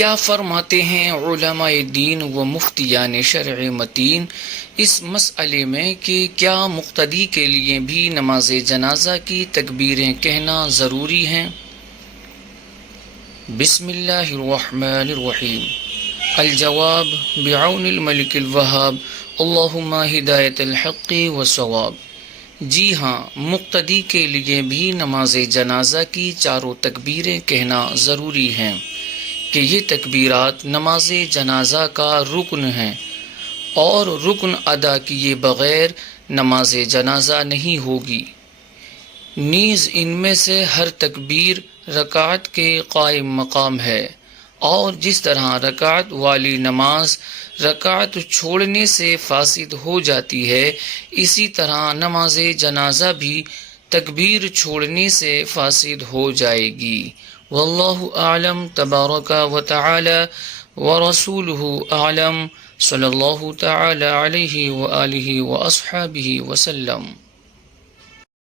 کیا فرماتے ہیں علماء دین و مفتیان شرع متین اس مسئلے میں کہ کیا مقتدی کے لیے بھی نماز جنازہ کی تکبیریں کہنا ضروری ہیں؟ بسم اللہ الرحمن الرحیم۔ الجواب بعون الملک الوہاب، اللہم ہدایت الحق والصواب۔ جی ہاں، مقتدی کے لیے بھی نماز جنازہ کی چاروں تکبیریں کہنا ضروری ہیں کہ یہ تکبیرات نماز جنازہ کا رکن ہیں اور رکن ادا کیے بغیر نماز جنازہ نہیں ہوگی۔ نیز ان میں سے ہر تکبیر رکعت کے قائم مقام ہے، اور جس طرح رکعت والی نماز رکعت چھوڑنے سے فاسد ہو جاتی ہے، اسی طرح نماز جنازہ بھی تکبیر چھوڑنے سے فاسد ہو جائے گی۔ واللہ اعلم تبارک و تعالی ورسولہ اعلم، صلی اللہ تعالی علیہ وآلہ واصحابہ وسلم۔